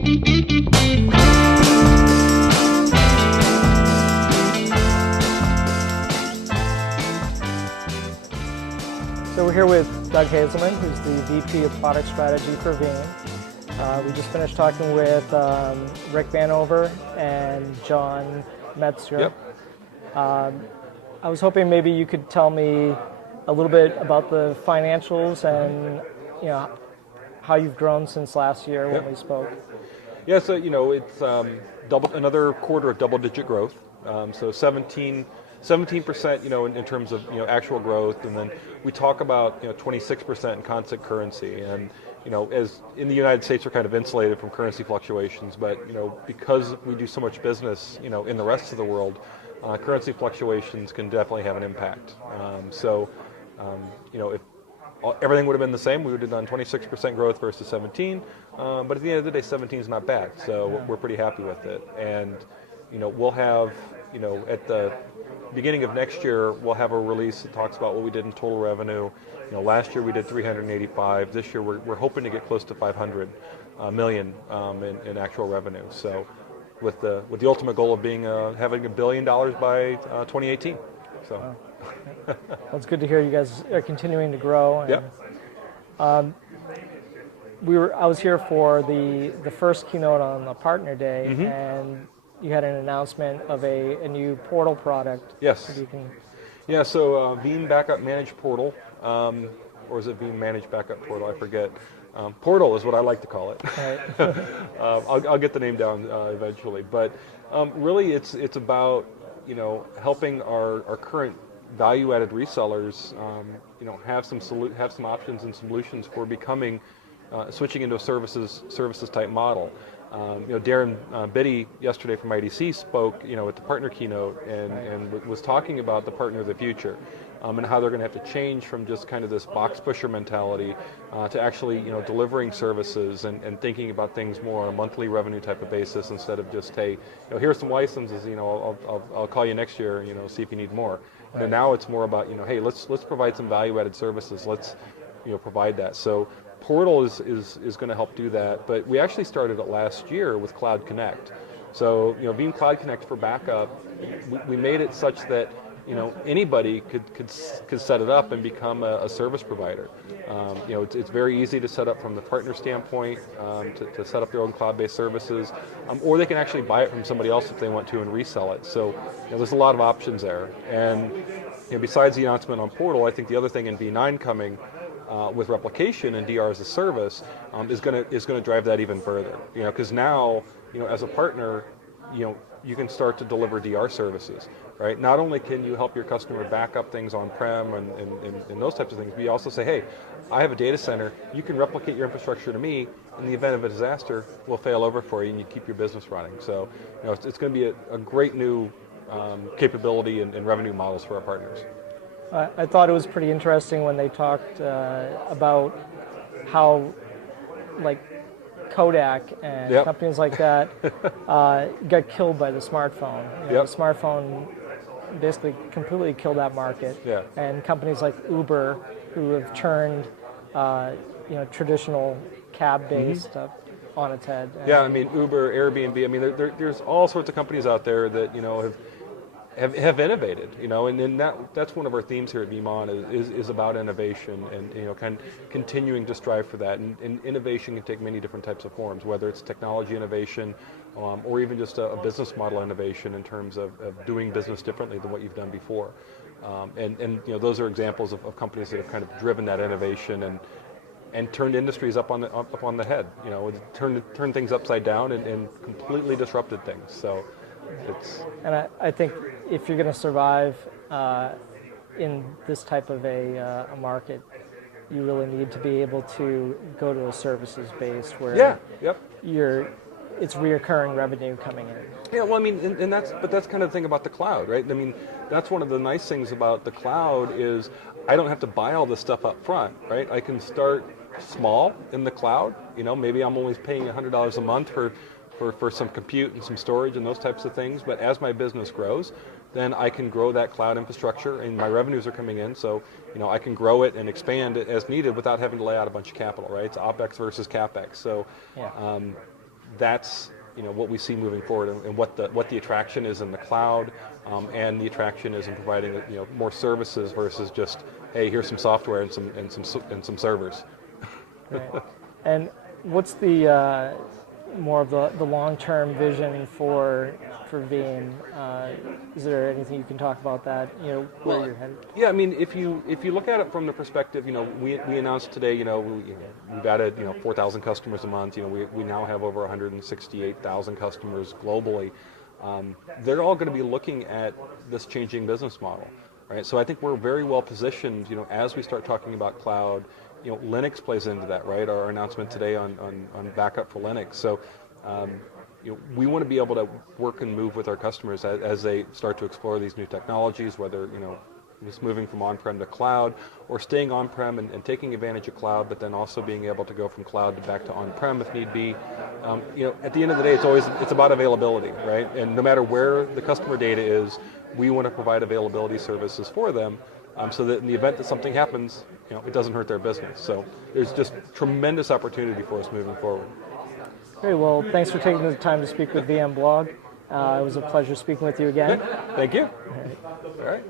So we're here with Doug Hazelman, who's the VP of Product Strategy for Veeam. We just finished talking with Rick Vanover and John Metzger. Yep. I was hoping maybe you could tell me a little bit about the financials and how you've grown since last year when we spoke. Yeah, so it's another quarter of double-digit growth. So 17%, in terms of actual growth, and then we talk about 26% in constant currency. And as in the United States, we're kind of insulated from currency fluctuations, but because we do so much business in the rest of the world, currency fluctuations can definitely have an impact. If everything would have been the same, we would have done 26% growth versus 17. But at the end of the day, 17 is not bad, so we're pretty happy with it. And we'll have at the beginning of next year, we'll have a release that talks about what we did in total revenue. Last year we did 385. This year we're hoping to get close to 500 million in actual revenue. So with the ultimate goal of being having $1 billion by 2018. So. Wow. Well, it's good to hear you guys are continuing to grow. And, yep. I was here for the first keynote on the Partner Day, and you had an announcement of a new portal product. Yes. Yeah, so Veeam Backup Managed Portal, or is it Veeam Managed Backup Portal? I forget. Portal is what I like to call it. Right. I'll get the name down eventually, but really it's about helping our current value-added resellers have some options and solutions for becoming switching into a services type model. Darren Biddy yesterday from IDC spoke, at the partner keynote and was talking about the partner of the future, and how they're going to have to change from just kind of this box pusher mentality to actually, delivering services and thinking about things more on a monthly revenue type of basis instead of just, hey, here's some licenses, I'll call you next year, see if you need more. Right. And now it's more about, hey, let's provide some value-added services. Let's, provide that. So Portal is going to help do that, but we actually started it last year with Cloud Connect. So Veeam Cloud Connect for backup, we made it such that anybody could set it up and become a service provider. It's very easy to set up from the partner standpoint, to set up their own cloud-based services, or they can actually buy it from somebody else if they want to and resell it. So there's a lot of options there. And besides the announcement on Portal, I think the other thing in V9 coming with replication and DR as a service is going to drive that even further. Because now as a partner, you can start to deliver DR services, right? Not only can you help your customer back up things on-prem and those types of things, but you also say, hey, I have a data center, you can replicate your infrastructure to me, in the event of a disaster, we'll fail over for you and you keep your business running. So it's going to be a great new capability and revenue models for our partners. I thought it was pretty interesting when they talked about how, Kodak and companies like that got killed by the smartphone. The smartphone basically completely killed that market. Yeah. And companies like Uber, who have turned traditional cab-based stuff on its head. Yeah, Uber, Airbnb. There's all sorts of companies out there that have innovated, and that's one of our themes here at VeeamON is about innovation and continuing to strive for that. And innovation can take many different types of forms, whether it's technology innovation or even just a business model innovation in terms of doing business differently than what you've done before. And those are examples of companies that have kind of driven that innovation and turned industries up on the head. Turned things upside down and completely disrupted things. So. And I think if you're going to survive in this type of a market, you really need to be able to go to a services base where it's reoccurring revenue coming in. Yeah, well, that's kind of the thing about the cloud, right? That's one of the nice things about the cloud is I don't have to buy all this stuff up front, right? I can start small in the cloud. Maybe I'm only paying $100 a month for some compute and some storage and those types of things, but as my business grows, then I can grow that cloud infrastructure and my revenues are coming in, so I can grow it and expand it as needed without having to lay out a bunch of capital, right? It's OpEx versus CapEx. So that's what we see moving forward, and what the attraction is in the cloud, and the attraction is in providing more services versus just, hey, here's some software and some servers. Right. And what's the more of the long-term vision for Veeam? Is there anything you can talk about that? Where you're headed? Yeah, I mean, if you look at it from the perspective, we announced today, we've added 4,000 customers a month. We now have over 168,000 customers globally. They're all going to be looking at this changing business model, right? So I think we're very well positioned, as we start talking about cloud. Linux plays into that, right? Our announcement today on backup for Linux. So, we want to be able to work and move with our customers as they start to explore these new technologies, whether, just moving from on-prem to cloud, or staying on-prem and taking advantage of cloud, but then also being able to go from cloud to back to on-prem if need be. At the end of the day, it's about availability, right? And no matter where the customer data is, we want to provide availability services for them, so that in the event that something happens, it doesn't hurt their business. So there's just tremendous opportunity for us moving forward. Great. Well, thanks for taking the time to speak with VMblog. It was a pleasure speaking with you again. Thank you. All right.